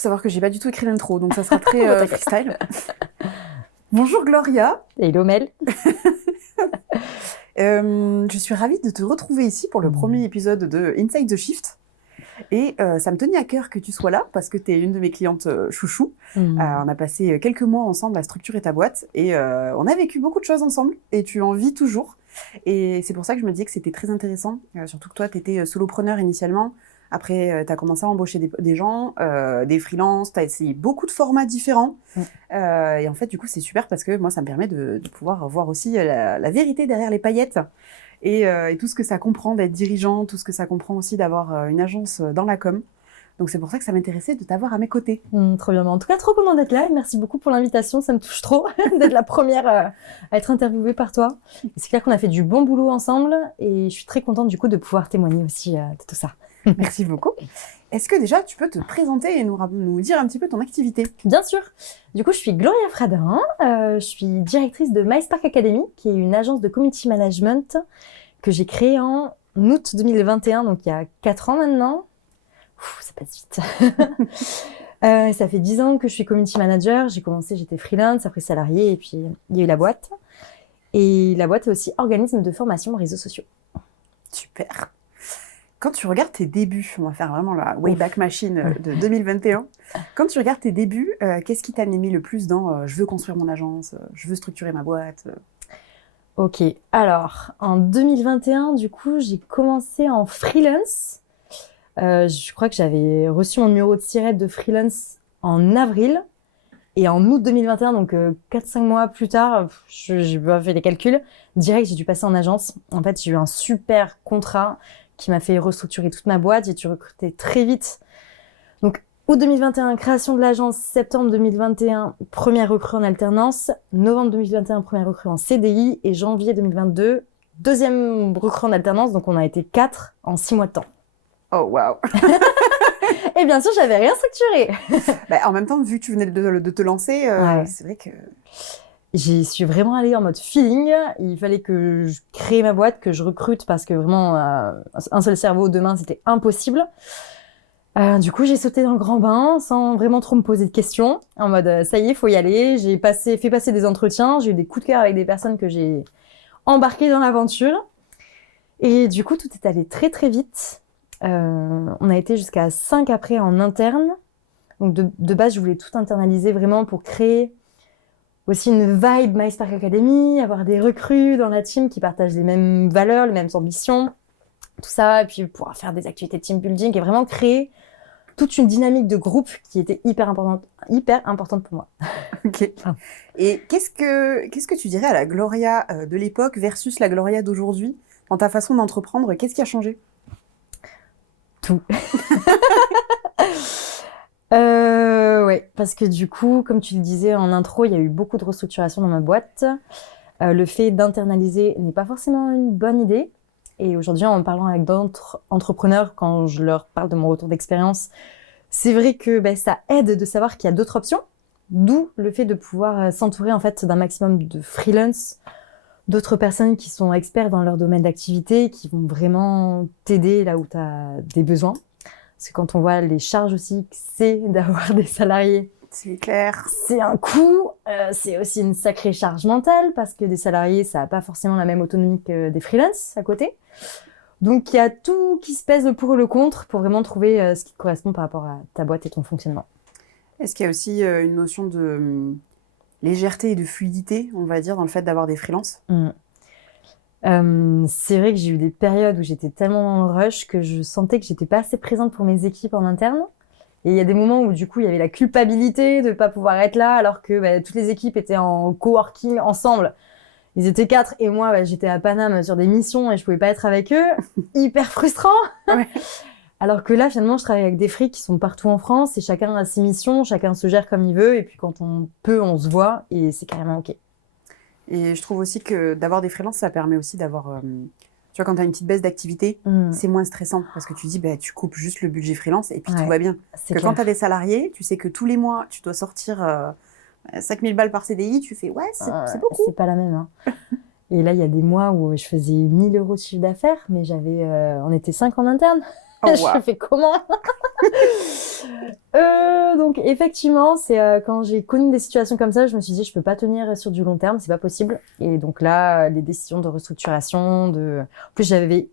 faut savoir que j'ai pas du tout écrit l'intro, donc ça sera très freestyle. Bonjour Gloria. Hello Mel. Je suis ravie de te retrouver ici pour le premier épisode de Inside the Shift. Et ça me tenait à cœur que tu sois là parce que tu es une de mes clientes chouchou. On a passé quelques mois ensemble à structurer ta boîte et on a vécu beaucoup de choses ensemble et tu en vis toujours. Et c'est pour ça que je me disais que c'était très intéressant, surtout que toi, tu étais solopreneur initialement. Après, tu as commencé à embaucher des gens, des freelances, tu as essayé beaucoup de formats différents. Et en fait, du coup, c'est super parce que moi, ça me permet de pouvoir voir aussi la vérité derrière les paillettes et tout ce que ça comprend d'être dirigeant, tout ce que ça comprend aussi d'avoir une agence dans la com. Donc, c'est pour ça que ça m'intéressait de t'avoir à mes côtés. Trop bien. En tout cas, trop content d'être là. Merci beaucoup pour l'invitation. Ça me touche trop d'être la première à être interviewée par toi. Et c'est clair qu'on a fait du bon boulot ensemble et je suis très contente du coup de pouvoir témoigner aussi de tout ça. Merci beaucoup. Est-ce que déjà, tu peux te présenter et nous dire un petit peu ton activité ? Bien sûr. Du coup, je suis Gloria Fradin. Je suis directrice de MySpark Academy, qui est une agence de community management que j'ai créée en août 2021, donc il y a 4 ans maintenant. Ça passe vite. Ça fait 10 ans que je suis community manager. J'ai commencé, j'étais freelance, après salarié, et puis il y a eu la boîte. Et la boîte est aussi organisme de formation aux réseaux sociaux. Super. Quand tu regardes tes débuts, on va faire vraiment la Wayback Machine de 2021. Quand tu regardes tes débuts, qu'est-ce qui t'a animé le plus dans je veux construire mon agence, je veux structurer ma boîte Ok, alors en 2021, du coup, j'ai commencé en freelance. Je crois que j'avais reçu mon numéro de SIRET de freelance en avril. Et en août 2021, donc 4-5 mois plus tard, j'ai pas fait les calculs, direct, j'ai dû passer en agence. En fait, j'ai eu un super contrat qui m'a fait restructurer toute ma boîte. J'ai dû recruter très vite. Donc, août 2021, création de l'agence. Septembre 2021, première recrue en alternance. Novembre 2021, première recrue en CDI. Et janvier 2022, deuxième recrue en alternance. Donc, on a été 4 en 6 mois de temps. Oh, waouh. Et bien sûr, j'avais rien structuré. En même temps, vu que tu venais de te lancer, c'est vrai que... J'y suis vraiment allée en mode feeling. Il fallait que je crée ma boîte, que je recrute parce que vraiment, un seul cerveau demain, c'était impossible. Du coup, j'ai sauté dans le grand bain sans vraiment trop me poser de questions. En mode, ça y est, faut y aller. J'ai fait passer des entretiens. J'ai eu des coups de cœur avec des personnes que j'ai embarquées dans l'aventure. Et du coup, tout est allé très, très vite. On a été jusqu'à 5 après en interne. Donc, de base, je voulais tout internaliser vraiment pour créer aussi une vibe MySpark Academy, avoir des recrues dans la team qui partagent les mêmes valeurs, les mêmes ambitions, tout ça, et puis pouvoir faire des activités de team building et vraiment créer toute une dynamique de groupe qui était hyper importante pour moi. Ok. Et qu'est-ce que tu dirais à la Gloria de l'époque versus la Gloria d'aujourd'hui dans ta façon d'entreprendre ? Qu'est-ce qui a changé ? Tout. Ouais, parce que du coup, comme tu le disais en intro, il y a eu beaucoup de restructuration dans ma boîte. Le fait d'internaliser n'est pas forcément une bonne idée. Et aujourd'hui, en parlant avec d'autres entrepreneurs, quand je leur parle de mon retour d'expérience, c'est vrai que ça aide de savoir qu'il y a d'autres options. D'où le fait de pouvoir s'entourer en fait d'un maximum de freelance, d'autres personnes qui sont experts dans leur domaine d'activité, qui vont vraiment t'aider là où tu as des besoins. Parce que quand on voit les charges aussi que c'est d'avoir des salariés, c'est clair. C'est un coût, c'est aussi une sacrée charge mentale parce que des salariés, ça n'a pas forcément la même autonomie que des freelances à côté. Donc, il y a tout qui se pèse le pour et le contre pour vraiment trouver ce qui te correspond par rapport à ta boîte et ton fonctionnement. Est-ce qu'il y a aussi une notion de légèreté et de fluidité, on va dire, dans le fait d'avoir des freelances ? C'est vrai que j'ai eu des périodes où j'étais tellement en rush que je sentais que j'étais pas assez présente pour mes équipes en interne. Et il y a des moments où du coup il y avait la culpabilité de pas pouvoir être là alors que toutes les équipes étaient en coworking ensemble. Ils étaient 4 et moi j'étais à Paname sur des missions et je pouvais pas être avec eux. Hyper frustrant. Ouais. Alors que là finalement je travaille avec des freaks qui sont partout en France et chacun a ses missions, chacun se gère comme il veut et puis quand on peut on se voit et c'est carrément ok. Et je trouve aussi que d'avoir des freelances, ça permet aussi d'avoir... tu vois, quand tu as une petite baisse d'activité, c'est moins stressant parce que tu dis, tu coupes juste le budget freelance et puis tout va bien. Que quand tu as des salariés, tu sais que tous les mois, tu dois sortir 5000 balles par CDI, tu fais, c'est beaucoup. C'est pas la même. Hein. Et là, il y a des mois où je faisais 1000 € de chiffre d'affaires, mais on était 5 en interne. Oh, wow. Je fais comment donc effectivement, c'est quand j'ai connu des situations comme ça, je me suis dit je peux pas tenir sur du long terme, c'est pas possible. Et donc là, les décisions de restructuration, en plus j'avais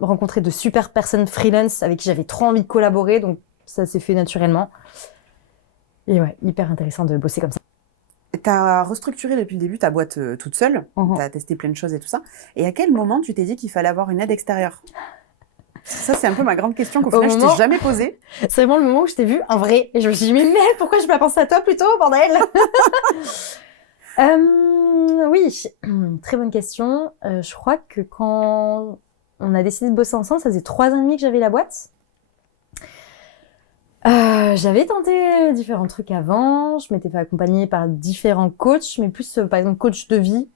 rencontré de super personnes freelance avec qui j'avais trop envie de collaborer, donc ça s'est fait naturellement. Et ouais, hyper intéressant de bosser comme ça. Tu as restructuré depuis le début ta boîte toute seule, tu as testé plein de choses et tout ça. Et à quel moment tu t'es dit qu'il fallait avoir une aide extérieure? Ça, c'est un peu ma grande question qu'au final, je t'ai jamais posée. C'est vraiment le moment où je t'ai vu en vrai. Et je me suis dit, mais merde, pourquoi je n'ai pas pensé à toi plus tôt, bordel? Oui, très bonne question. Je crois que quand on a décidé de bosser ensemble, ça faisait 3 ans et demi que j'avais la boîte. J'avais tenté différents trucs avant. Je m'étais fait accompagner par différents coachs, mais plus, par exemple, coach de vie.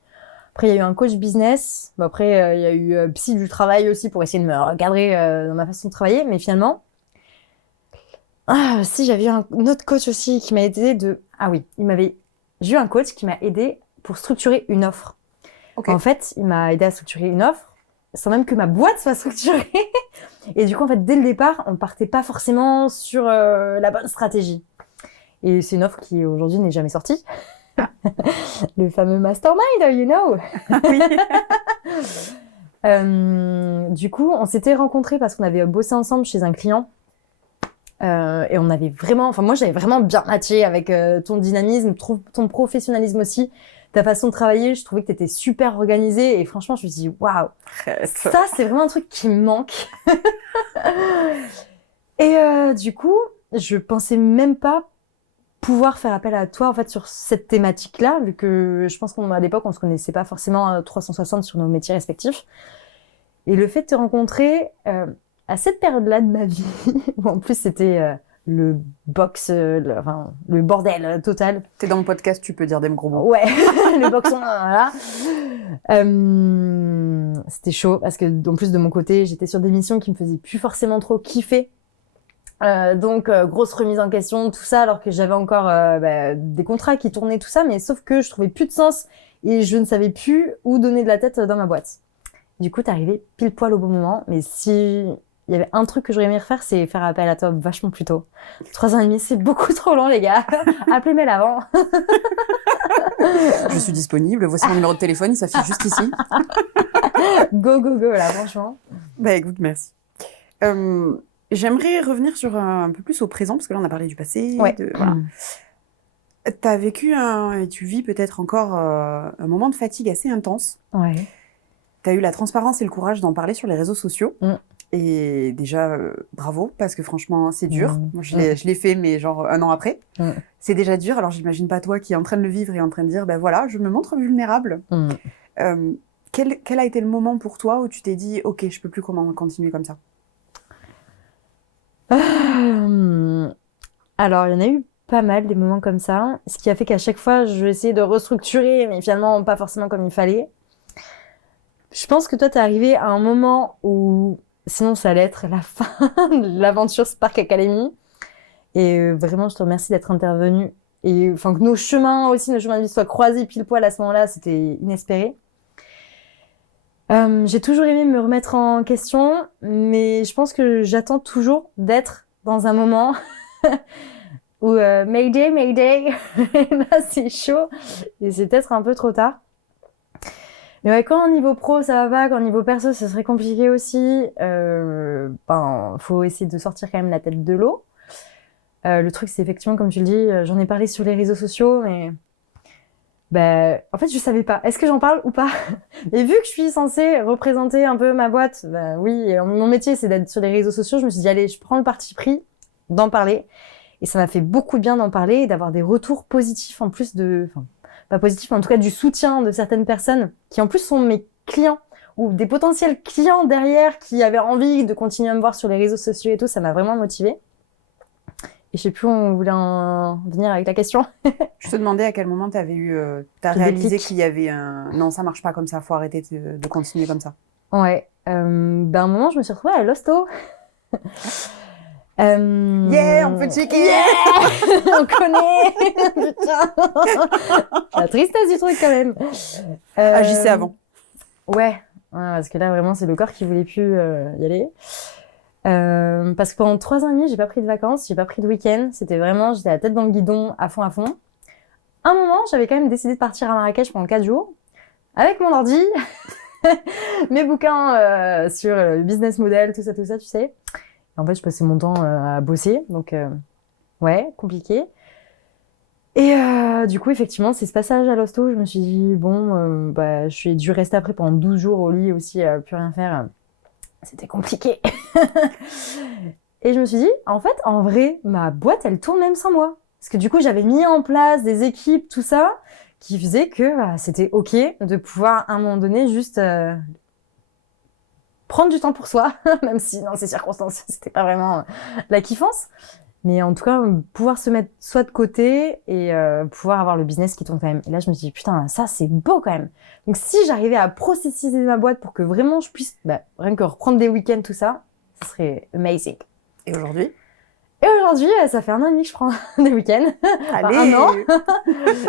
Après, il y a eu un coach business. Bon, après, il y a eu psy du travail aussi pour essayer de me recadrer dans ma façon de travailler. Mais finalement, si, j'avais eu un autre coach aussi qui m'a aidé j'ai eu un coach qui m'a aidé pour structurer une offre. Okay. En fait, il m'a aidé à structurer une offre sans même que ma boîte soit structurée. Et du coup, en fait, dès le départ, on partait pas forcément sur la bonne stratégie. Et c'est une offre qui, aujourd'hui, n'est jamais sortie. Le fameux mastermind, you know. Oui. Du coup, on s'était rencontrés parce qu'on avait bossé ensemble chez un client. Et on avait vraiment... Enfin, moi, j'avais vraiment bien matché avec ton dynamisme, ton professionnalisme aussi. Ta façon de travailler, je trouvais que tu étais super organisée. Et franchement, je me suis dit, waouh, ça, c'est vraiment un truc qui me manque. Et du coup, je pensais même pas pouvoir faire appel à toi en fait sur cette thématique-là, vu que je pense qu'à l'époque on se connaissait pas forcément 360 sur nos métiers respectifs. Et le fait de te rencontrer à cette période-là de ma vie, où en plus c'était le bordel total. T'es dans le podcast, tu peux dire des gros mots. Ouais, le boxon, voilà. C'était chaud parce que en plus de mon côté, j'étais sur des missions qui me faisaient plus forcément trop kiffer. Donc grosse remise en question, tout ça, alors que j'avais encore des contrats qui tournaient, tout ça, mais sauf que je trouvais plus de sens et je ne savais plus où donner de la tête dans ma boîte. Du coup, t'es arrivé pile poil au bon moment, mais si il y avait un truc que j'aurais aimé refaire, c'est faire appel à toi vachement plus tôt. 3 ans et demi, c'est beaucoup trop long, les gars. Appelez-moi avant. Je suis disponible, voici mon numéro de téléphone, il s'affiche juste ici. Go, go, go, là, franchement. Bah écoute, merci. J'aimerais revenir sur un peu plus au présent, parce que là, on a parlé du passé. Ouais. Voilà. T'as vécu et tu vis peut-être encore un moment de fatigue assez intense. Ouais. T'as eu la transparence et le courage d'en parler sur les réseaux sociaux. Et déjà, bravo, parce que franchement, c'est dur. Moi, je l'ai fait, mais genre 1 an après. C'est déjà dur, alors j'imagine pas toi qui est en train de le vivre et en train de dire, ben voilà, je me montre vulnérable. Quel a été le moment pour toi où tu t'es dit, ok, je peux plus continuer comme ça? Alors, il y en a eu pas mal des moments comme ça, ce qui a fait qu'à chaque fois, je vais essayer de restructurer, mais finalement, pas forcément comme il fallait. Je pense que toi, t'es arrivé à un moment où, sinon, ça allait être la fin de l'aventure Spark Academy. Et vraiment, je te remercie d'être intervenu. Et enfin, que nos chemins de vie soient croisés pile poil à ce moment-là, c'était inespéré. J'ai toujours aimé me remettre en question, mais je pense que j'attends toujours d'être dans un moment où Mayday, Mayday, là c'est chaud, et c'est peut-être un peu trop tard. Mais ouais, quand au niveau pro ça va, quand au niveau perso ça serait compliqué aussi, faut essayer de sortir quand même la tête de l'eau. Le truc c'est effectivement, comme tu le dis, j'en ai parlé sur les réseaux sociaux, mais en fait, je savais pas. Est-ce que j'en parle ou pas? Et vu que je suis censée représenter un peu ma boîte, oui, mon métier, c'est d'être sur les réseaux sociaux, je me suis dit, allez, je prends le parti pris d'en parler. Et ça m'a fait beaucoup de bien d'en parler et d'avoir des retours positifs en plus pas positifs, mais en tout cas du soutien de certaines personnes qui en plus sont mes clients ou des potentiels clients derrière qui avaient envie de continuer à me voir sur les réseaux sociaux et tout. Ça m'a vraiment motivée. Et je sais plus où on voulait en venir avec la question. Je te demandais à quel moment t'as réalisé qu'il y avait non, ça marche pas comme ça, faut arrêter de continuer comme ça. Ouais. À un moment, je me suis retrouvée à l'hosto. Yeah, on peut checker. Yeah on connaît. Putain. La tristesse du truc quand même. Agissez avant. Ouais, parce que là vraiment c'est le corps qui voulait plus y aller. Parce que pendant 3 ans et demi, j'ai pas pris de vacances, j'ai pas pris de week-end. J'étais la tête dans le guidon, à fond, à fond. Un moment, j'avais quand même décidé de partir à Marrakech pendant 4 jours, avec mon ordi, mes bouquins sur le business model, tout ça, tu sais. Et en fait, je passais mon temps à bosser, donc ouais, compliqué. Et du coup, effectivement, c'est ce passage à l'hosto, je me suis dit, bon, j'ai dû rester après pendant 12 jours au lit aussi, plus rien faire. C'était compliqué. Et je me suis dit, en fait, en vrai, ma boîte, elle tourne même sans moi. Parce que du coup, j'avais mis en place des équipes, tout ça, qui faisaient que c'était OK de pouvoir, à un moment donné, juste prendre du temps pour soi, même si dans ces circonstances, c'était pas vraiment la kiffance. Mais en tout cas, pouvoir se mettre soit de côté et pouvoir avoir le business qui tourne quand même. Et là, je me suis dit, putain, ça, c'est beau quand même. Donc, si j'arrivais à processiser ma boîte pour que vraiment je puisse, rien que reprendre des week-ends, tout ça, ça serait amazing. Et aujourd'hui? Et aujourd'hui, ça fait 1 an et demi que je prends des week-ends. Allez. Enfin, 1 an.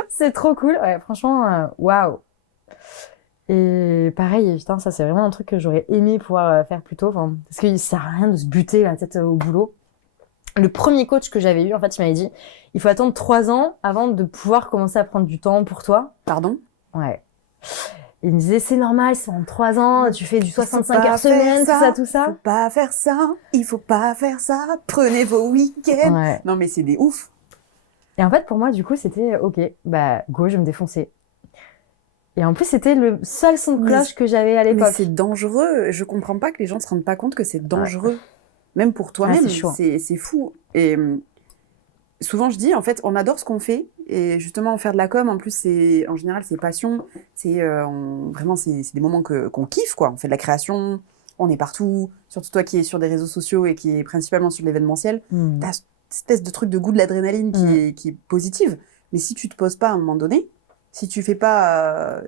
C'est trop cool. Ouais, franchement, waouh. Et pareil, putain, ça, c'est vraiment un truc que j'aurais aimé pouvoir faire plus tôt. Parce qu'il sert à rien de se buter la tête au boulot. Le premier coach que j'avais eu, en fait, il m'avait dit, il faut attendre 3 ans avant de pouvoir commencer à prendre du temps pour toi. Pardon? Ouais. Il me disait, c'est normal, c'est en 3 ans, tu fais du 65 heures semaine, tout ça. Faut pas faire ça, il faut pas faire ça, prenez vos week-ends. Ouais. Non, mais c'est des ouf. Et en fait, pour moi, du coup, c'était, OK, go, je vais me défoncer. Et en plus, c'était le seul son de cloche que j'avais à l'époque. Mais c'est dangereux. Je comprends pas que les gens se rendent pas compte que c'est dangereux. Ouais. Même pour toi-même, c'est fou. Et souvent, je dis, en fait, on adore ce qu'on fait. Et justement, faire de la com, en plus, en général, c'est passion. Vraiment, c'est des moments qu'on kiffe, quoi. On fait de la création, on est partout. Surtout toi qui es sur des réseaux sociaux et qui est principalement sur l'événementiel. T'as cette espèce de truc de goût de l'adrénaline qui est positive. Mais si tu te poses pas à un moment donné, si tu fais pas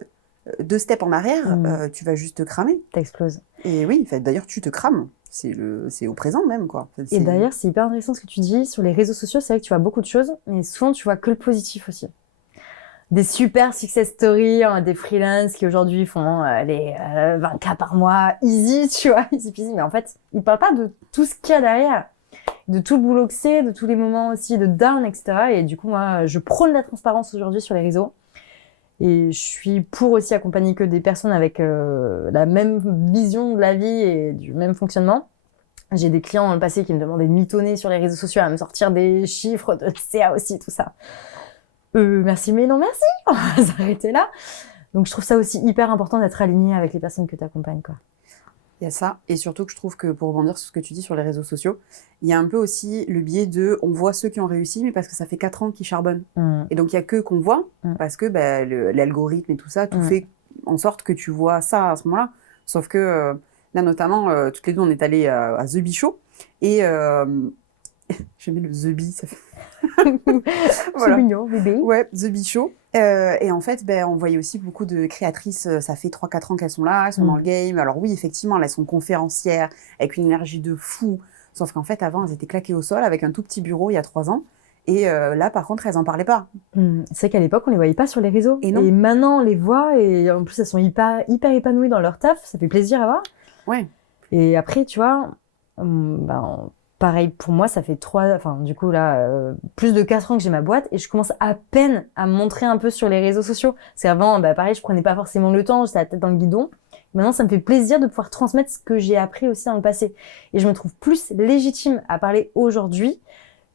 2 steps en arrière, tu vas juste te cramer. T'exploses. Et oui, d'ailleurs, tu te crames. C'est au présent même, quoi. Et d'ailleurs, c'est hyper intéressant ce que tu dis. Sur les réseaux sociaux, c'est vrai que tu vois beaucoup de choses, mais souvent, tu vois que le positif aussi. Des super success stories, des freelances qui aujourd'hui font les 20K par mois, easy, tu vois, easy peasy. Mais en fait, ils parlent pas de tout ce qu'il y a derrière, de tout le boulot que c'est, de tous les moments aussi de down, etc. Et du coup, moi, je prône la transparence aujourd'hui sur les réseaux. Et je suis pour aussi accompagner que des personnes avec la même vision de la vie et du même fonctionnement. J'ai des clients dans le passé qui me demandaient de mitonner sur les réseaux sociaux, à me sortir des chiffres de CA aussi, tout ça. Merci, mais non merci, on va s'arrêter là. Donc je trouve ça aussi hyper important d'être aligné avec les personnes que tu accompagnes, quoi. Il y a ça, et surtout que je trouve que pour rebondir sur ce que tu dis sur les réseaux sociaux, il y a un peu aussi le biais de on voit ceux qui ont réussi, mais parce que ça fait 4 ans qu'ils charbonnent. Et donc il y a que qu'on voit, parce que l'algorithme et tout ça, tout fait en sorte que tu vois ça à ce moment-là. Sauf que là, notamment, toutes les deux, on est allés à The Bee Show, et j'aime bien le The Bee, ça fait... Voilà. C'est mignon, bébé. Ouais, The Bee Show. Et en fait, on voyait aussi beaucoup de créatrices, ça fait 3-4 ans qu'elles sont là, elles sont dans le game. Alors oui, effectivement, elles sont conférencières, avec une énergie de fou. Sauf qu'en fait, avant, elles étaient claquées au sol avec un tout petit bureau il y a 3 ans. Et là, par contre, elles en parlaient pas. C'est qu'à l'époque, on les voyait pas sur les réseaux. Et non. Et maintenant, on les voit, et en plus, elles sont hyper épanouies dans leur taf. Ça fait plaisir à voir. Ouais. Et après, tu vois, pareil, pour moi, ça fait plus de 4 ans que j'ai ma boîte et je commence à peine à me montrer un peu sur les réseaux sociaux. Parce qu'avant, pareil, je prenais pas forcément le temps, j'étais la tête dans le guidon. Maintenant, ça me fait plaisir de pouvoir transmettre ce que j'ai appris aussi dans le passé. Et je me trouve plus légitime à parler aujourd'hui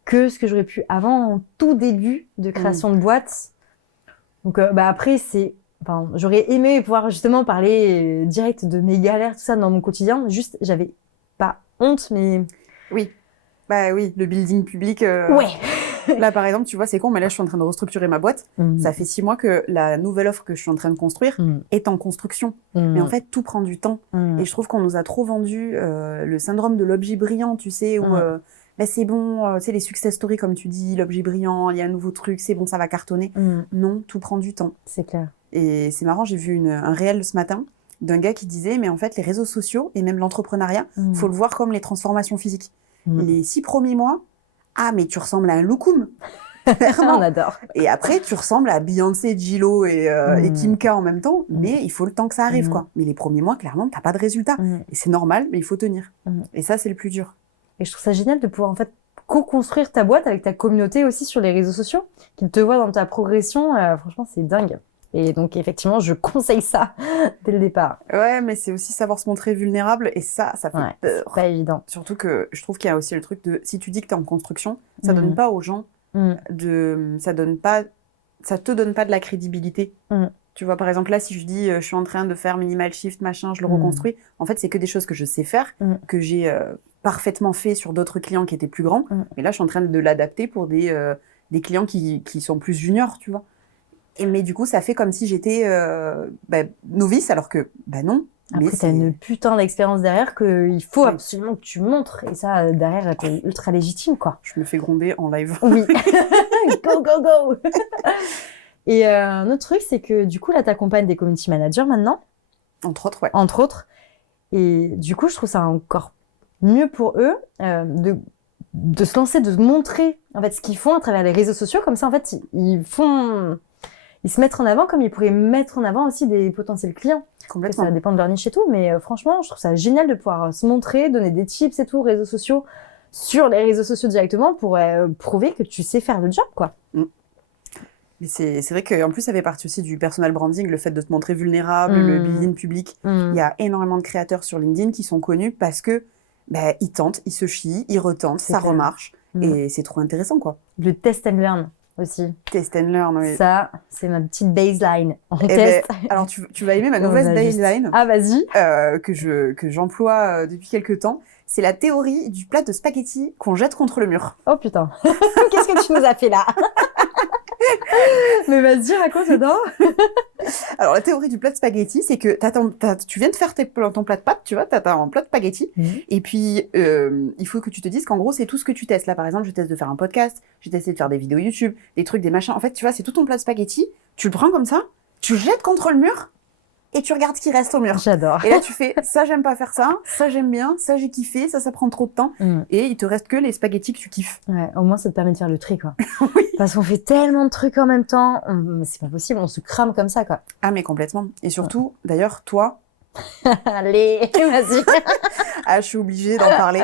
que ce que j'aurais pu avant, en tout début de création de boîte. Donc, après, j'aurais aimé pouvoir justement parler direct de mes galères, tout ça, dans mon quotidien. Juste, j'avais pas honte, mais... Oui. Oui, le building public. Ouais. Là, par exemple, tu vois, c'est con, mais là, je suis en train de restructurer ma boîte. Ça fait 6 mois que la nouvelle offre que je suis en train de construire est en construction. Mais en fait, tout prend du temps. Et je trouve qu'on nous a trop vendu le syndrome de l'objet brillant, tu sais, où c'est bon, tu sais, les success stories, comme tu dis, l'objet brillant, il y a un nouveau truc, c'est bon, ça va cartonner. Non, tout prend du temps. C'est clair. Et c'est marrant, j'ai vu un réel ce matin d'un gars qui disait, mais en fait, les réseaux sociaux et même l'entrepreneuriat, faut le voir comme les transformations physiques. Les 6 premiers mois, mais tu ressembles à un loukoum. On adore. Et après, tu ressembles à Beyoncé, J-Lo et Kim K en même temps, mais il faut le temps que ça arrive, quoi. Mais les premiers mois, clairement, t'as pas de résultat. Et c'est normal, mais il faut tenir. Et ça, c'est le plus dur. Et je trouve ça génial de pouvoir en fait co-construire ta boîte avec ta communauté aussi sur les réseaux sociaux, qu'ils te voient dans ta progression. Franchement, c'est dingue. Et donc, effectivement, je conseille ça dès le départ. Ouais, mais c'est aussi savoir se montrer vulnérable et ça fait peur. C'est pas évident. Surtout que je trouve qu'il y a aussi le truc de si tu dis que tu es en construction, ça donne pas aux gens ça te donne pas de la crédibilité. Tu vois, par exemple, là, si je dis je suis en train de faire minimal shift, machin, je le reconstruis, en fait, c'est que des choses que je sais faire, que j'ai parfaitement fait sur d'autres clients qui étaient plus grands. Mais là, je suis en train de l'adapter pour des clients qui sont plus juniors, tu vois. Mais du coup, ça fait comme si j'étais novice, alors que, non. Après, t'as une putain d'expérience derrière qu'il faut absolument que tu montres. Et ça, derrière, t'es ultra légitime, quoi. Je me fais gronder en live. Oui. Go, go, go. Et un autre truc, c'est que du coup, là, t'accompagnes des community managers maintenant. Entre autres, ouais. Entre autres. Et du coup, je trouve ça encore mieux pour eux de se lancer, de montrer en fait ce qu'ils font à travers les réseaux sociaux. Comme ça, en fait, ils se mettent en avant comme ils pourraient mettre en avant aussi des potentiels clients. Complètement. Ça dépend de leur niche et tout, mais franchement, je trouve ça génial de pouvoir se montrer, donner des tips et tout, réseaux sociaux, sur les réseaux sociaux directement pour prouver que tu sais faire le job, quoi. Mais c'est vrai qu'en plus, ça fait partie aussi du personal branding, le fait de te montrer vulnérable, le building public. Il y a énormément de créateurs sur LinkedIn qui sont connus parce que ils tentent, ils se chient, ils retentent, ça remarche. Et c'est trop intéressant, quoi. Le test and learn aussi. Test and learn, oui. Ça, c'est ma petite baseline. On teste. Alors, tu vas aimer ma nouvelle baseline. Ah, vas-y. Que j'emploie depuis quelques temps. C'est la théorie du plat de spaghettis qu'on jette contre le mur. Oh putain. Qu'est-ce que tu nous as fait là? Mais vas-y, raconte, j'adore. Alors, la théorie du plat de spaghettis, c'est que tu viens de faire ton plat de pâtes, tu vois, t'as un plat de spaghettis, et puis il faut que tu te dises qu'en gros, c'est tout ce que tu testes. Là, par exemple, je teste de faire un podcast, j'ai testé de faire des vidéos YouTube, des trucs, des machins. En fait, tu vois, c'est tout ton plat de spaghettis, tu le prends comme ça, tu le jettes contre le mur, et tu regardes ce qui reste au mur. J'adore. Et là, tu fais, ça, j'aime pas faire ça j'aime bien, ça, j'ai kiffé, ça prend trop de temps. Et il te reste que les spaghettis que tu kiffes. Ouais, au moins, ça te permet de faire le tri, quoi. Oui. Parce qu'on fait tellement de trucs en même temps, c'est pas possible, on se crame comme ça, quoi. Ah, mais complètement. Et surtout, d'ailleurs, toi... Allez, vas-y. Je suis obligée d'en parler.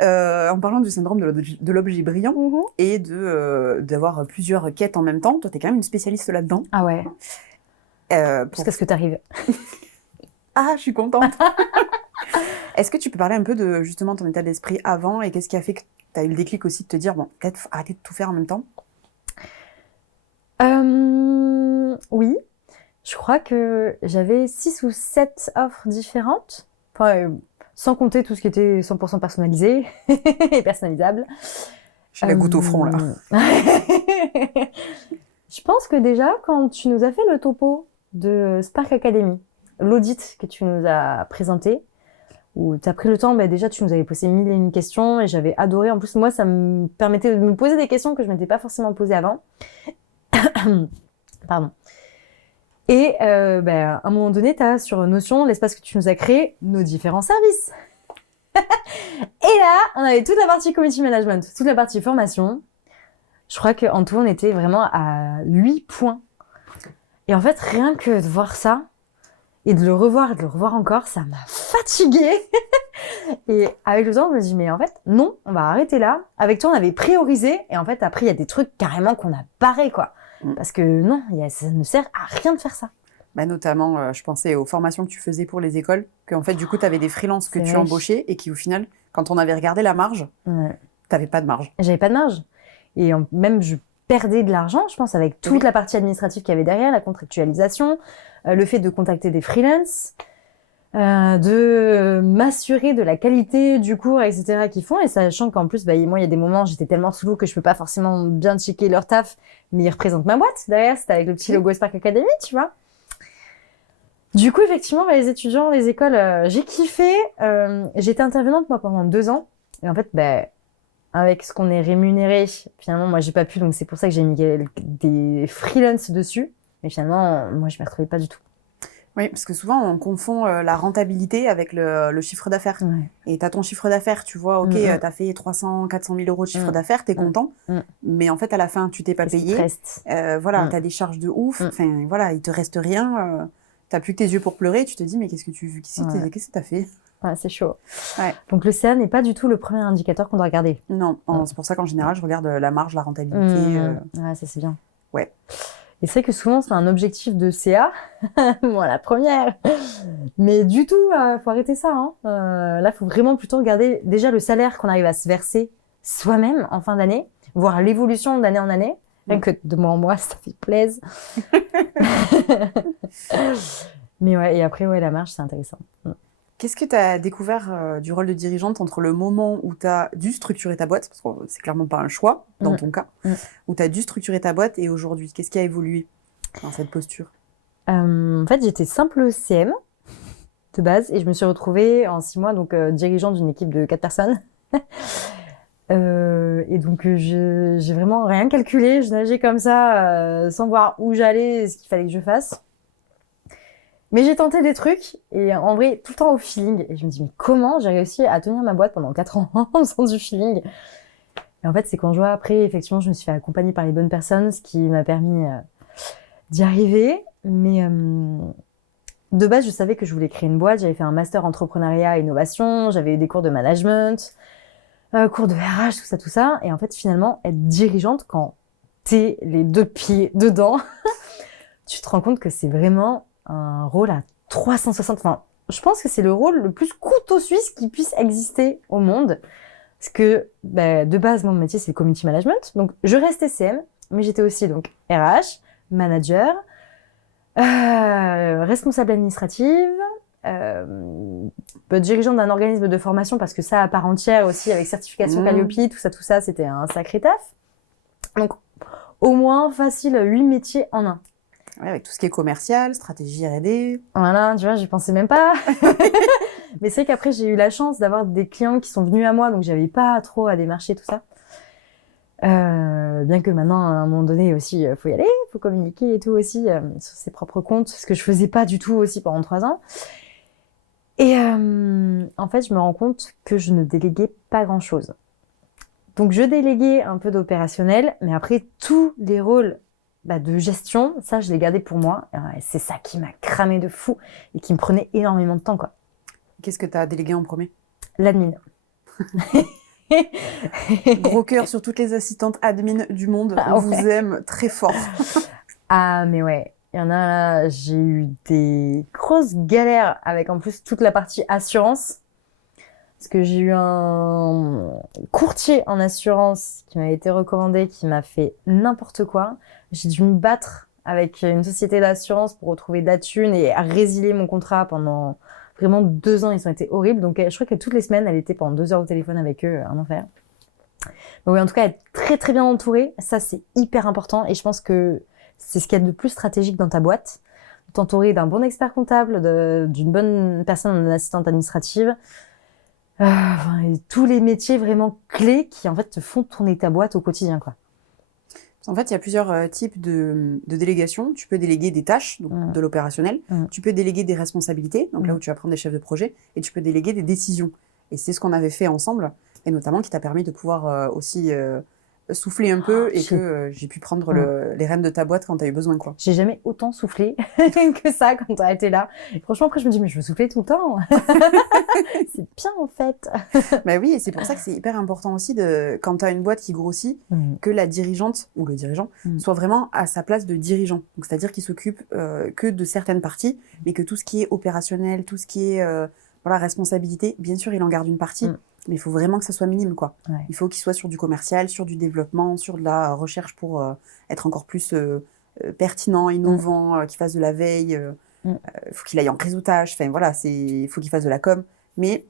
En parlant du syndrome de l'objet brillant et d'avoir plusieurs quêtes en même temps, toi, t'es quand même une spécialiste là-dedans. Ah ouais. Jusqu'à ce que t'arrives. Ah, je suis contente. Est-ce que tu peux parler un peu de justement ton état d'esprit avant et qu'est-ce qui a fait que tu as eu le déclic aussi de te dire, bon, peut-être arrêter de tout faire en même temps? Oui. Je crois que j'avais 6 ou 7 offres différentes. Enfin, sans compter tout ce qui était 100% personnalisé et personnalisable. J'ai la goutte au front, là. Je pense que déjà, quand tu nous as fait le topo de Spark Academy, l'audit que tu nous as présenté, où tu as pris le temps, déjà tu nous avais posé 1001 questions et j'avais adoré. En plus, moi, ça me permettait de me poser des questions que je ne m'étais pas forcément posées avant. Pardon. Et à un moment donné, tu as sur Notion, l'espace que tu nous as créé, nos différents services. Et là, on avait toute la partie community management, toute la partie formation. Je crois qu'en tout, on était vraiment à 8 points. Et en fait, rien que de voir ça, et de le revoir encore, ça m'a fatiguée. Et avec le temps, je me dis, mais en fait, non, on va arrêter là. Avec toi, on avait priorisé, et en fait, après, il y a des trucs carrément qu'on a barrés, quoi. Parce que non, ça ne sert à rien de faire ça. Notamment, je pensais aux formations que tu faisais pour les écoles, qu'en fait, du coup, tu avais des freelances que tu embauchais, et qui, au final, quand on avait regardé la marge, t'avais pas de marge. J'avais pas de marge. Et même, je perdais de l'argent, je pense, avec toute la partie administrative qu'il y avait derrière, la contractualisation, le fait de contacter des freelances, de m'assurer de la qualité du cours, etc. qu'ils font. Et sachant qu'en plus, moi, il y a des moments, j'étais tellement sous l'eau que je peux pas forcément bien checker leur taf, mais ils représentent ma boîte. Derrière, c'était avec le petit logo Spark Academy, tu vois. Du coup, effectivement, les étudiants, les écoles, j'ai kiffé. J'étais intervenante, moi, pendant 2 ans. Et en fait, avec ce qu'on est rémunéré, finalement, moi, j'ai pas pu. Donc, c'est pour ça que j'ai mis des freelances dessus. Mais finalement, moi, je m'y retrouvais pas du tout. Oui, parce que souvent, on confond la rentabilité avec le chiffre d'affaires. Ouais. Et tu as ton chiffre d'affaires, tu vois, ok, tu as fait 300, 400 000 euros de chiffre d'affaires, tu es content. Mais en fait, à la fin, tu t'es pas payé. Voilà, tu as des charges de ouf. Enfin, voilà, il te reste rien. Tu n'as plus que tes yeux pour pleurer. Tu te dis, mais qu'est-ce que tu as fait? Ouais, c'est chaud. Ouais. Donc le CA n'est pas du tout le premier indicateur qu'on doit regarder. Non, c'est pour ça qu'en général, je regarde la marge, la rentabilité. Ouais, ça c'est bien. Ouais. Et c'est vrai que souvent, c'est un objectif de CA. Moi, la première. Mais du tout, faut arrêter ça. Hein. Là, faut vraiment plutôt regarder déjà le salaire qu'on arrive à se verser soi-même en fin d'année, voir l'évolution d'année en année. Rien que de mois en mois, ça fait plaisir. Mais ouais, et après, ouais, la marge, c'est intéressant. Qu'est-ce que tu as découvert du rôle de dirigeante entre le moment où tu as dû structurer ta boîte, parce que c'est clairement pas un choix dans ton cas, où tu as dû structurer ta boîte, et aujourd'hui, qu'est-ce qui a évolué dans cette posture? En fait, j'étais simple CM de base, et je me suis retrouvée en 6 mois, donc dirigeante d'une équipe de 4 personnes. Et donc, j'ai vraiment rien calculé, je nageais comme ça, sans voir où j'allais et ce qu'il fallait que je fasse. Mais j'ai tenté des trucs, et en vrai, tout le temps au feeling. Et je me dis, mais comment j'ai réussi à tenir ma boîte pendant 4 ans en faisant du feeling? Et en fait, c'est quand je vois après, effectivement, je me suis fait accompagner par les bonnes personnes, ce qui m'a permis d'y arriver. Mais de base, je savais que je voulais créer une boîte. J'avais fait un master entrepreneuriat et innovation, j'avais eu des cours de management, cours de RH, tout ça. Et en fait, finalement, être dirigeante, quand t'es les 2 pieds dedans, tu te rends compte que c'est vraiment un rôle à 360. Enfin, je pense que c'est le rôle le plus couteau suisse qui puisse exister au monde. Parce que, de base, mon métier, c'est le community management. Donc, je restais CM, mais j'étais aussi donc RH, manager, responsable administrative, dirigeante d'un organisme de formation, parce que ça, à part entière aussi, avec certification Calliope, tout ça, c'était un sacré taf. Donc, au moins, facile, 8 métiers en un. Ouais, avec tout ce qui est commercial, stratégie R&D. Voilà, tu vois, j'y pensais même pas. Mais c'est vrai qu'après, j'ai eu la chance d'avoir des clients qui sont venus à moi, donc j'avais pas trop à démarcher tout ça. Bien que maintenant, à un moment donné aussi, faut y aller, faut communiquer et tout aussi sur ses propres comptes, ce que je faisais pas du tout aussi pendant 3 ans. Et en fait, je me rends compte que je ne déléguais pas grand-chose. Donc, je déléguais un peu d'opérationnel, mais après, tous les rôles de gestion, ça, je l'ai gardé pour moi. Et c'est ça qui m'a cramé de fou et qui me prenait énormément de temps, quoi. Qu'est-ce que tu as délégué en premier? L'admin. Gros cœur sur toutes les assistantes admin du monde. On vous aime très fort. Ah, mais ouais. Il y en a là, j'ai eu des grosses galères avec en plus toute la partie assurance. Parce que j'ai eu un courtier en assurance qui m'a été recommandé, qui m'a fait n'importe quoi. J'ai dû me battre avec une société d'assurance pour retrouver de la thune et résilier mon contrat pendant vraiment 2 ans. Ils ont été horribles. Donc, je crois que toutes les semaines, elle était pendant 2 heures au téléphone avec eux, un enfer. Donc, oui, en tout cas, être très, très bien entourée, ça, c'est hyper important. Et je pense que c'est ce qu'il y a de plus stratégique dans ta boîte. T'entourer d'un bon expert comptable, d'une bonne personne en assistante administrative, et tous les métiers vraiment clés qui, en fait, te font tourner ta boîte au quotidien, quoi. En fait, il y a plusieurs types de délégation. Tu peux déléguer des tâches, donc de l'opérationnel. Tu peux déléguer des responsabilités, donc là où tu vas prendre des chefs de projet. Et tu peux déléguer des décisions. Et c'est ce qu'on avait fait ensemble, et notamment qui t'a permis de pouvoir aussi souffler un peu et que j'ai pu prendre les rênes de ta boîte quand tu as eu besoin, quoi. J'ai jamais autant soufflé que ça quand tu as été là. Et franchement, après, je me dis, mais je veux souffler tout le temps. C'est bien, en fait. Bah oui, et c'est pour ça que c'est hyper important aussi, quand tu as une boîte qui grossit, que la dirigeante ou le dirigeant soit vraiment à sa place de dirigeant. Donc, c'est-à-dire qu'il s'occupe que de certaines parties, mais que tout ce qui est opérationnel, tout ce qui est responsabilité, bien sûr, il en garde une partie. Mais il faut vraiment que ça soit minime, quoi. Ouais. Il faut qu'il soit sur du commercial, sur du développement, sur de la recherche pour être encore plus pertinent, innovant, qu'il fasse de la veille. Faut qu'il aille en réseautage. Enfin, voilà, il faut qu'il fasse de la com. Mais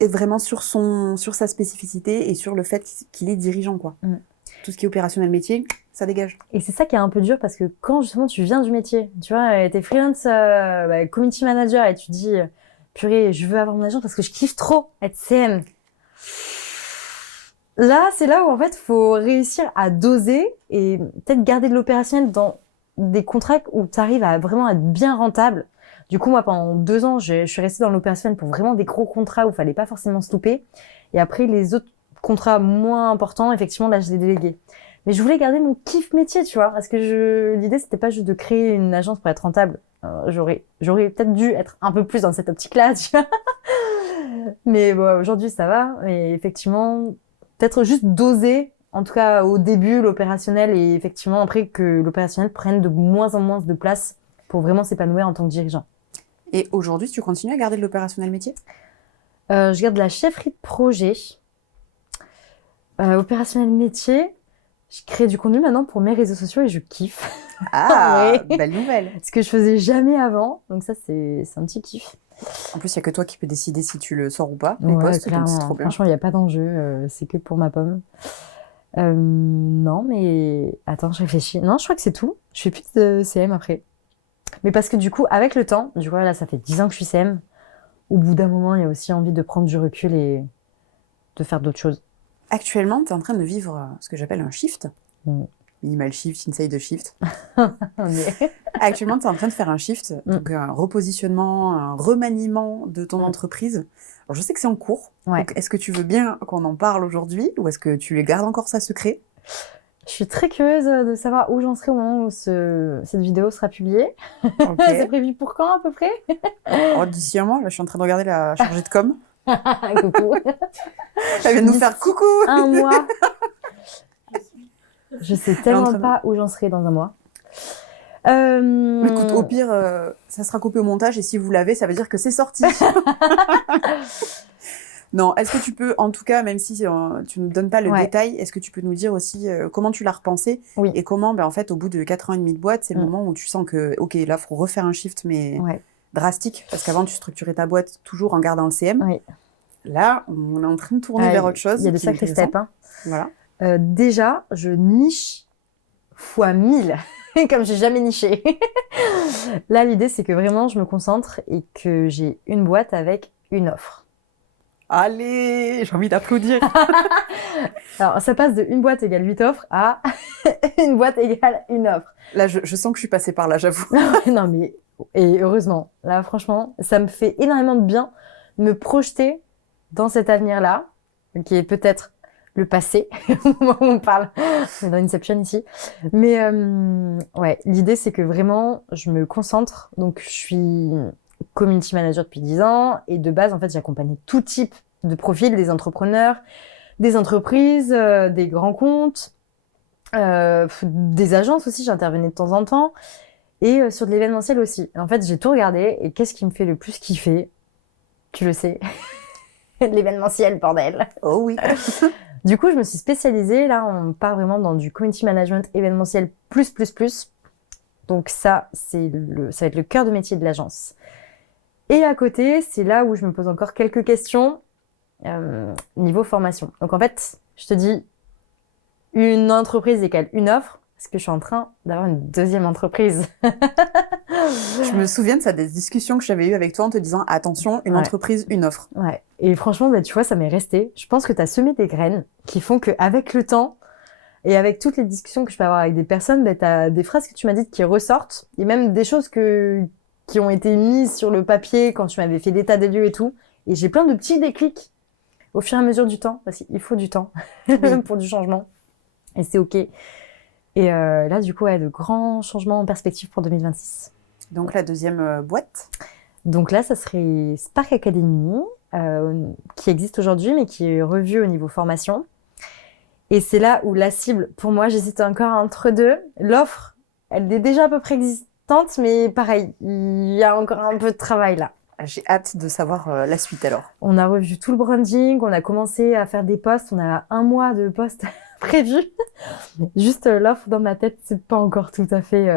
vraiment sur sa spécificité et sur le fait qu'il est dirigeant, quoi. Tout ce qui est opérationnel métier, ça dégage. Et c'est ça qui est un peu dur parce que quand justement tu viens du métier, tu vois, t'es freelance community manager et tu dis... purée, je veux avoir mon agent parce que je kiffe trop être CM. Là, c'est là où, en fait, faut réussir à doser et peut-être garder de l'opérationnel dans des contrats où tu arrives à vraiment être bien rentable. Du coup, moi, pendant 2 ans, je suis restée dans l'opérationnel pour vraiment des gros contrats où il fallait pas forcément se louper. Et après, les autres contrats moins importants, effectivement, là, je les déléguais. Mais je voulais garder mon kiff métier, tu vois, parce que l'idée, c'était pas juste de créer une agence pour être rentable. J'aurais peut-être dû être un peu plus dans cette optique-là, tu vois. Mais bon, aujourd'hui, ça va. Et effectivement, peut-être juste doser, en tout cas au début, l'opérationnel et effectivement, après que l'opérationnel prenne de moins en moins de place pour vraiment s'épanouir en tant que dirigeant. Et aujourd'hui, tu continues à garder de l'opérationnel métier? Je garde la chefferie de projet. Opérationnel métier, je crée du contenu maintenant pour mes réseaux sociaux et je kiffe. Ah, Ouais. belle nouvelle. Ce que je faisais jamais avant. Donc ça, c'est un petit kiff. En plus, il n'y a que toi qui peux décider si tu le sors ou pas, les Ouais, posts, donc clairement. c'est trop bien. Franchement, il n'y a pas d'enjeu. C'est que pour ma pomme. Non, mais... Attends, je réfléchis. Non, je crois que c'est tout. Je fais plus de CM après. Mais parce que du coup, avec le temps, du coup, là, ça fait 10 ans que je suis CM. Au bout d'un moment, il y a aussi envie de prendre du recul et de faire d'autres choses. Actuellement, tu es en train de vivre ce que j'appelle un shift. Mm. Minimal shift, inside shift. Mais- Actuellement, tu es en train de faire un shift, donc un repositionnement, un remaniement de ton entreprise. Alors, je sais que c'est en cours. Ouais. Donc, est-ce que tu veux bien qu'on en parle aujourd'hui ou est-ce que tu les gardes encore ça secret? Je suis très curieuse de savoir où j'en serai au moment où cette vidéo sera publiée. Ok. C'est prévu pour quand à peu près? Oh, d'ici un mois, là, je suis en train de regarder la chargée de com. Coucou. Elle vient de nous faire coucou. Un mois. Je sais tellement train de- pas où j'en serai dans un mois. Écoute, au pire, ça sera coupé au montage et si vous l'avez, ça veut dire que c'est sorti. Non, est-ce que tu peux, en tout cas, même si tu ne donnes pas le Ouais. détail, est-ce que tu peux nous dire aussi comment tu l'as repensé Oui. et comment, en fait, au bout de 4 ans et demi de boîte, c'est le moment où tu sens que, ok, là, il faut refaire un shift, mais Ouais. drastique, parce qu'avant, tu structurais ta boîte toujours en gardant le CM. Oui. Là, on est en train de tourner vers autre chose. Il y a de qui est sacrés intéressant. steps. Hein. Voilà. Déjà, je niche fois 1000, comme j'ai jamais niché. Là, l'idée, c'est que vraiment, je me concentre et que j'ai une boîte avec une offre. Allez, j'ai envie d'applaudir. Alors, ça passe de une boîte égale 8 offres à une boîte égale une offre. Là, je sens que je suis passée par là, j'avoue. Non, mais, et heureusement, là, franchement, ça me fait énormément de bien de me projeter dans cet avenir-là, qui est peut-être le passé, au moment où on parle, on est dans Inception ici. Mais, ouais, l'idée, c'est que vraiment, je me concentre. Donc, je suis community manager depuis 10 ans, et de base, en fait, j'accompagnais tout type de profils, des entrepreneurs, des entreprises, des grands comptes, des agences aussi, j'intervenais de temps en temps, et sur de l'événementiel aussi. En fait, j'ai tout regardé, et qu'est-ce qui me fait le plus kiffer? Tu le sais, l'événementiel, bordel. Oh oui. Du coup, je me suis spécialisée, là, on part vraiment dans du community management événementiel plus. Donc ça, ça va être le cœur de métier de l'agence. Et à côté, c'est là où je me pose encore quelques questions niveau formation. Donc en fait, je te dis, une entreprise égale une offre, parce que je suis en train d'avoir une deuxième entreprise. Je me souviens de ça, des discussions que j'avais eues avec toi en te disant attention, une entreprise, une offre. Ouais. Et franchement, bah, tu vois, ça m'est resté. Je pense que tu as semé des graines qui font qu'avec le temps et avec toutes les discussions que je peux avoir avec des personnes, bah, tu as des phrases que tu m'as dites qui ressortent et même des choses qui ont été mises sur le papier quand tu m'avais fait l'état des lieux et tout. Et j'ai plein de petits déclics au fur et à mesure du temps, parce qu'il faut du temps pour du changement. Et c'est OK. Et là, du coup, ouais, de grands changements en perspective pour 2026. Donc la deuxième boîte. Donc là, ça serait Spark Academy, qui existe aujourd'hui, mais qui est revue au niveau formation. Et c'est là où la cible, pour moi, j'hésite encore entre deux. L'offre, elle est déjà à peu près existante, mais pareil, il y a encore un peu de travail là. J'ai hâte de savoir la suite alors. On a revu tout le branding, on a commencé à faire des posts, on a 1 mois de posts prévus. Juste l'offre dans ma tête, c'est pas encore tout à fait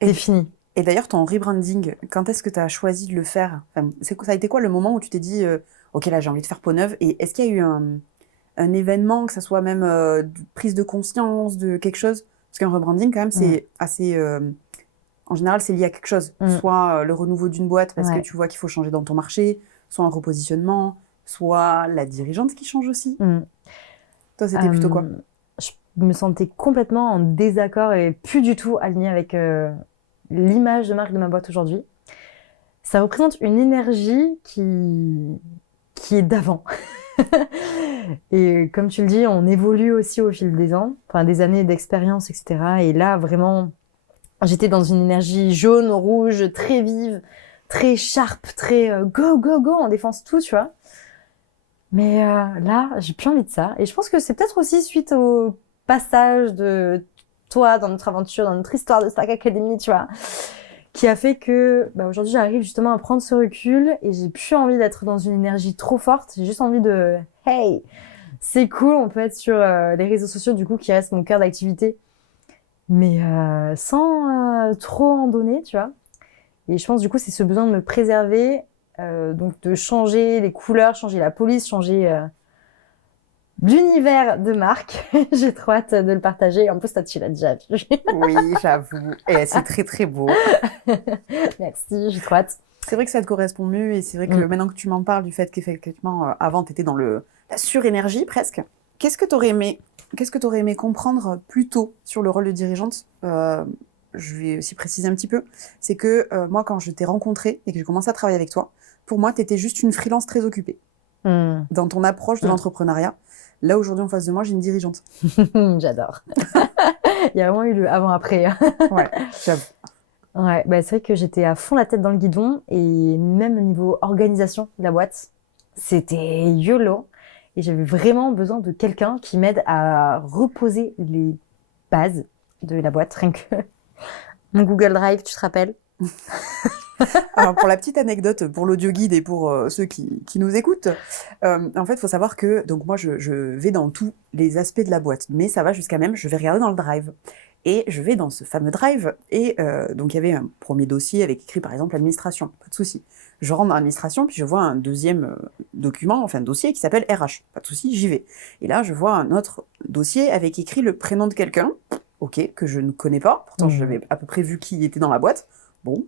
défini. Et d'ailleurs, ton rebranding, quand est-ce que tu as choisi de le faire? Enfin, ça a été quoi le moment où tu t'es dit ok, là j'ai envie de faire peau neuve? Et est-ce qu'il y a eu un événement, que ça soit même de prise de conscience de quelque chose? Parce qu'un rebranding, quand même, c'est assez. En général, c'est lié à quelque chose. Soit le renouveau d'une boîte parce que tu vois qu'il faut changer dans ton marché, soit un repositionnement, soit la dirigeante qui change aussi. Toi, c'était plutôt quoi? Je me sentais complètement en désaccord et plus du tout alignée avec l'image de marque de ma boîte aujourd'hui. Ça représente une énergie qui est d'avant. Et comme tu le dis, on évolue aussi au fil des ans, enfin des années d'expérience, etc. Et là, vraiment, j'étais dans une énergie jaune, rouge, très vive, très sharp, très go, go, go, on défonce tout, tu vois. Mais là, j'ai plus envie de ça. Et je pense que c'est peut-être aussi suite au passage de toi dans notre aventure, dans notre histoire de Spark Academy, tu vois, qui a fait que aujourd'hui, j'arrive justement à prendre ce recul et j'ai plus envie d'être dans une énergie trop forte. J'ai juste envie de « Hey, c'est cool, on peut être sur les réseaux sociaux, du coup, qui reste mon cœur d'activité. » Mais sans trop en donner, tu vois. Et je pense, du coup, c'est ce besoin de me préserver, donc de changer les couleurs, changer la police, changer l'univers de Marc. J'ai trop hâte de le partager. En plus, toi, tu l'as déjà vu. Oui, j'avoue. Et c'est très, très beau. Merci, j'ai trop hâte. C'est vrai que ça te correspond mieux et c'est vrai que maintenant que tu m'en parles du fait qu'effectivement, avant, tu étais dans la surénergie presque. Qu'est-ce que tu aurais aimé comprendre plus tôt sur le rôle de dirigeante? Je vais aussi préciser un petit peu. C'est que moi, quand je t'ai rencontrée et que j'ai commencé à travailler avec toi, pour moi, tu étais juste une freelance très occupée dans ton approche de l'entrepreneuriat. Là, aujourd'hui, en face de moi, j'ai une dirigeante. J'adore. Il y a vraiment eu le avant-après. Ouais, j'avoue. Ouais, c'est vrai que j'étais à fond la tête dans le guidon et même au niveau organisation de la boîte, c'était YOLO. Et j'avais vraiment besoin de quelqu'un qui m'aide à reposer les bases de la boîte, rien que mon Google Drive, tu te rappelles? Alors, pour la petite anecdote, pour l'audio guide et pour ceux qui nous écoutent, en fait, il faut savoir que donc moi, je vais dans tous les aspects de la boîte, mais ça va jusqu'à même, je vais regarder dans le drive. Et je vais dans ce fameux drive, et donc il y avait un premier dossier avec écrit par exemple administration, pas de souci. Je rentre dans l'administration, puis je vois un deuxième document, enfin un dossier qui s'appelle RH, pas de souci, j'y vais. Et là, je vois un autre dossier avec écrit le prénom de quelqu'un, ok, que je ne connais pas, pourtant j'avais à peu près vu qui était dans la boîte. Bon,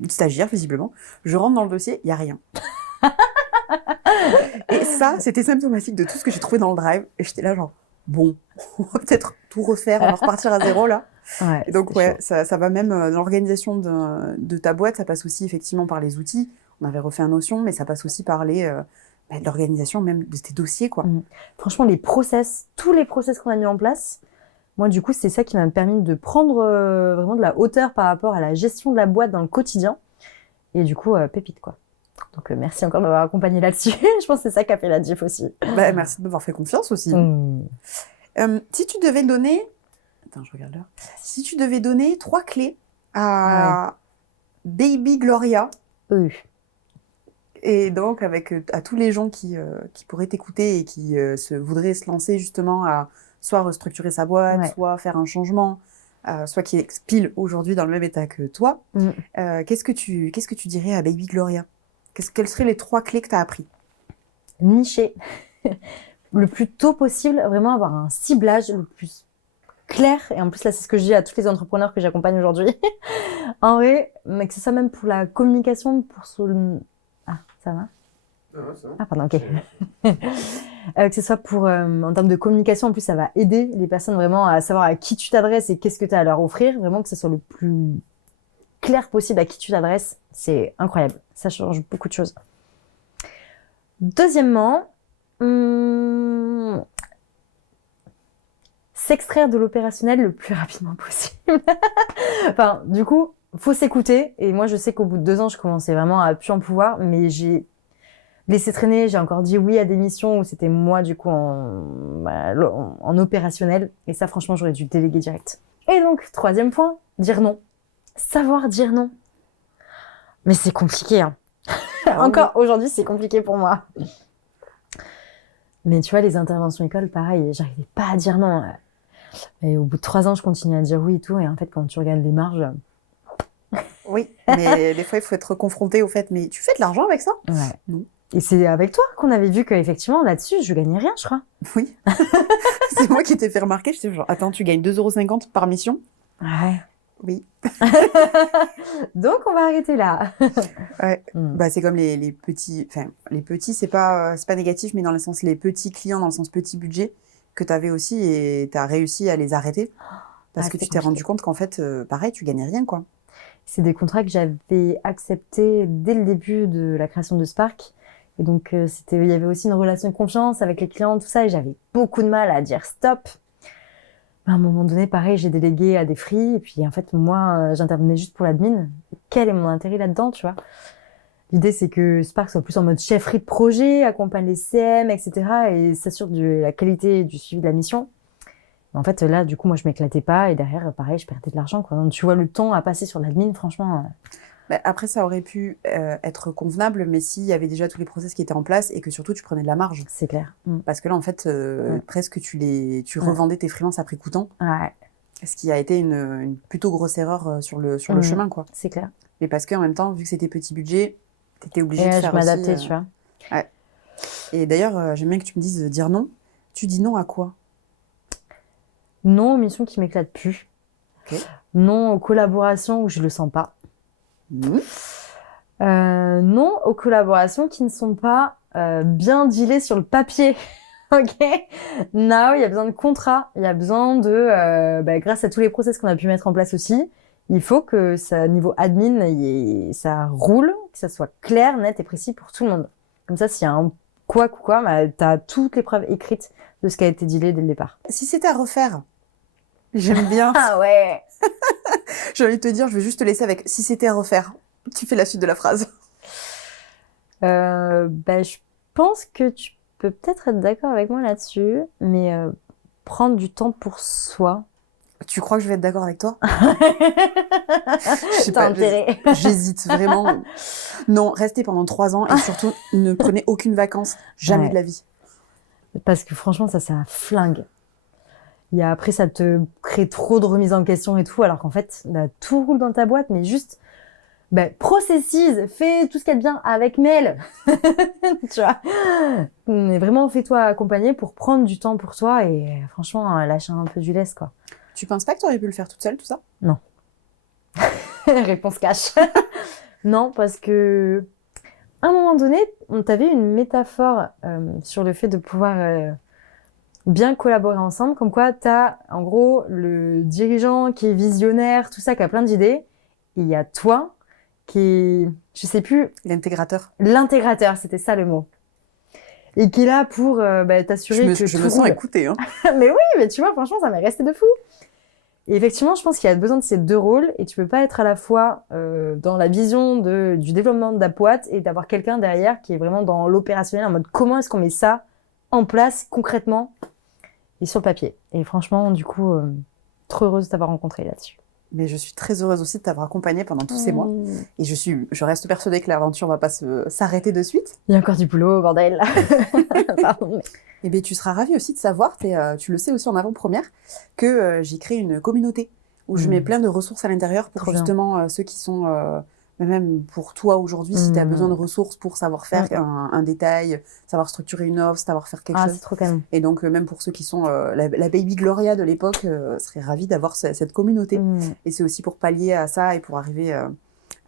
une stagiaire visiblement. Je rentre dans le dossier, il n'y a rien. Et ça, c'était symptomatique de tout ce que j'ai trouvé dans le drive, et j'étais là genre, bon, on va peut-être tout refaire, on va repartir à zéro là. Ouais, et donc ça va même dans l'organisation de ta boîte, ça passe aussi effectivement par les outils. On avait refait un Notion, mais ça passe aussi par de l'organisation même de tes dossiers, quoi. Franchement, tous les process qu'on a mis en place, moi du coup c'est ça qui m'a permis de prendre vraiment de la hauteur par rapport à la gestion de la boîte dans le quotidien. Et du coup, pépite quoi. Donc merci encore de m'avoir accompagnée là-dessus. Je pense que c'est ça qui a fait la diff aussi. Merci de m'avoir fait confiance aussi. Si tu devais donner... Attends, je regarde l'heure. Si tu devais donner 3 clés à Baby Gloria, et donc à tous les gens qui pourraient t'écouter et qui voudraient se lancer justement à soit restructurer sa boîte, soit faire un changement, soit qui est pile aujourd'hui dans le même état que toi, qu'est-ce que tu dirais à Baby Gloria? Quelles seraient les 3 clés que tu as appris? Nicher. Le plus tôt possible, vraiment avoir un ciblage le plus clair. Et en plus, là, c'est ce que je dis à tous les entrepreneurs que j'accompagne aujourd'hui. En vrai, mais que ce soit même pour la communication, Ah, ça va? Ah, pardon, ok. Que ce soit pour, en termes de communication, en plus, ça va aider les personnes vraiment à savoir à qui tu t'adresses et qu'est-ce que tu as à leur offrir. Vraiment que ce soit le plus clair possible à qui tu t'adresses. C'est incroyable. Ça change beaucoup de choses. Deuxièmement, s'extraire de l'opérationnel le plus rapidement possible. Enfin, du coup, faut s'écouter. Et moi, je sais qu'au bout de 2 ans, je commençais vraiment à plus en pouvoir, mais j'ai laissé traîner. J'ai encore dit oui à des missions où c'était moi, du coup, en opérationnel. Et ça, franchement, j'aurais dû déléguer direct. Et donc, 3e point, dire non. Savoir dire non. Mais c'est compliqué, hein. Encore aujourd'hui, c'est compliqué pour moi. Mais tu vois, les interventions école, pareil, j'arrivais pas à dire non. Et au bout de 3 ans, je continue à dire oui et tout. Et en fait, quand tu regardes les marges... Oui, mais des fois, il faut être confronté au fait, mais tu fais de l'argent avec ça? Non. Et c'est avec toi qu'on avait vu qu'effectivement, là-dessus, je gagnais rien, je crois. Oui. C'est moi qui t'ai fait remarquer. J'étais genre, attends, tu gagnes 2,50 € par mission? Ouais. Oui. Donc, on va arrêter là. Ouais. C'est comme les petits... Enfin, les petits, c'est pas négatif, mais dans le sens les petits clients, dans le sens petit budget, que tu avais aussi et tu as réussi à les arrêter. Parce que tu t'es rendu compte qu'en fait, pareil, tu gagnais rien, quoi. C'est des contrats que j'avais acceptés dès le début de la création de Spark. Et donc, il y avait aussi une relation de confiance avec les clients, tout ça. Et j'avais beaucoup de mal à dire stop. À un moment donné, pareil, j'ai délégué à des free, et puis en fait, moi, j'intervenais juste pour l'admin. Quel est mon intérêt là-dedans, tu vois? L'idée, c'est que Spark soit plus en mode chefferie de projet, accompagne les CM, etc. et s'assure de la qualité du suivi de la mission. En fait, là, du coup, moi, je m'éclatais pas, et derrière, pareil, je perdais de l'argent, quoi. Donc, tu vois, le temps à passer sur l'admin, franchement... Bah, après, ça aurait pu être convenable, mais s'il y avait déjà tous les process qui étaient en place et que surtout tu prenais de la marge. C'est clair. Parce que là, en fait, presque tu revendais tes freelances à prix coûtant. Ouais. Ce qui a été une plutôt grosse erreur sur le chemin, quoi. C'est clair. Mais parce qu'en même temps, vu que c'était petit budget, t'étais obligé de faire je m'adaptais, aussi, tu vois. Ouais. Et d'ailleurs, j'aime bien que tu me dises dire non. Tu dis non à quoi? Non aux missions qui m'éclatent plus. Ok. Non aux collaborations où je le sens pas. Mmh. Non aux collaborations qui ne sont pas bien dealées sur le papier. Ok. Now, il y a besoin de contrat. Il y a besoin de, grâce à tous les process qu'on a pu mettre en place aussi, il faut que ça, niveau admin, ça roule, que ça soit clair, net et précis pour tout le monde. Comme ça, s'il y a un quoi, t'as toutes les preuves écrites de ce qui a été dealé dès le départ. Si c'était à refaire, j'aime bien. Ah ouais. J'ai envie de te dire, je vais juste te laisser avec si c'était à refaire. Tu fais la suite de la phrase. Je pense que tu peux peut-être être d'accord avec moi là-dessus, mais prendre du temps pour soi. Tu crois que je vais être d'accord avec toi? T'as intérêt. J'hésite vraiment. Non, restez pendant 3 ans et surtout ne prenez aucune vacances, jamais de la vie. Parce que franchement, ça flingue. Après, ça te crée trop de remises en question et tout, alors qu'en fait, tout roule dans ta boîte, mais juste, processise, fais tout ce qu'il y a de bien avec Mel. Tu vois. Mais vraiment, fais-toi accompagner pour prendre du temps pour toi et franchement, lâcher un peu du lest, quoi. Tu penses pas que tu aurais pu le faire toute seule, tout ça? Non. Réponse cash. Non, parce que à un moment donné, on t'avait une métaphore sur le fait de pouvoir bien collaborer ensemble, comme quoi t'as en gros le dirigeant qui est visionnaire, tout ça, qui a plein d'idées, et il y a toi qui est, je sais plus... L'intégrateur. L'intégrateur, c'était ça le mot. Et qui est là pour t'assurer que je me sens écoutée. Hein. Mais oui, mais tu vois, franchement, ça m'est resté de fou. Et effectivement, je pense qu'il y a besoin de ces deux rôles et tu peux pas être à la fois dans la vision du développement de la boîte et d'avoir quelqu'un derrière qui est vraiment dans l'opérationnel, en mode comment est-ce qu'on met ça en place concrètement et sur le papier. Et franchement, du coup, trop heureuse de t'avoir rencontré là-dessus. Mais je suis très heureuse aussi de t'avoir accompagnée pendant tous ces mois. Et je reste persuadée que l'aventure va pas s'arrêter de suite. Il y a encore du boulot, bordel. Pardon. Et bien, tu seras ravie aussi de savoir, tu le sais aussi en avant-première, que j'ai créé une communauté où je mets plein de ressources à l'intérieur pour justement ceux qui sont... même pour toi aujourd'hui, si tu as besoin de ressources pour savoir faire un détail, savoir structurer une offre, savoir faire quelque chose. C'est trop calme. Et donc, même pour ceux qui sont la baby Gloria de l'époque, serait ravie d'avoir cette communauté. Et c'est aussi pour pallier à ça et pour arriver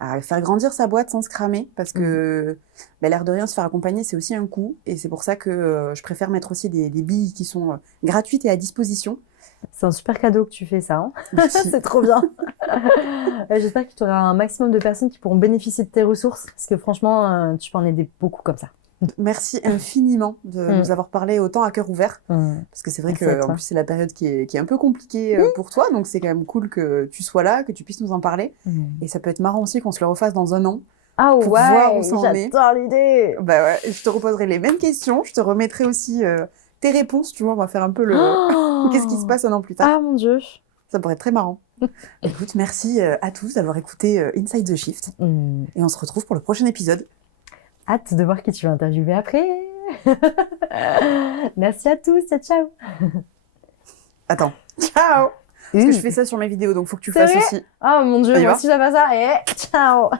à faire grandir sa boîte sans se cramer. Parce que l'air de rien, se faire accompagner, c'est aussi un coût. Et c'est pour ça que je préfère mettre aussi des billes qui sont gratuites et à disposition. C'est un super cadeau que tu fais ça. Hein. C'est trop bien. J'espère que tu auras un maximum de personnes qui pourront bénéficier de tes ressources. Parce que franchement, tu peux en aider beaucoup comme ça. Merci infiniment de nous avoir parlé autant à cœur ouvert. Parce que c'est vrai qu'en plus, c'est la période qui est un peu compliquée pour toi. Donc, c'est quand même cool que tu sois là, que tu puisses nous en parler. Et ça peut être marrant aussi qu'on se le refasse dans 1 an. Ah pour voir où ça en est. J'adore l'idée. Je te reposerai les mêmes questions. Je te remettrai aussi tes réponses. Tu vois, on va faire un peu qu'est-ce qui se passe 1 an plus tard. Ah mon Dieu. Ça pourrait être très marrant. Écoute, merci à tous d'avoir écouté Inside the Shift. Et on se retrouve pour le prochain épisode. Hâte de voir qui tu vas interviewer après. Merci à tous. Ciao. Attends. Ciao. Parce que je fais ça sur mes vidéos, donc faut que tu le fasses aussi. Oh mon Dieu, moi aussi j'avais ça. Et ciao.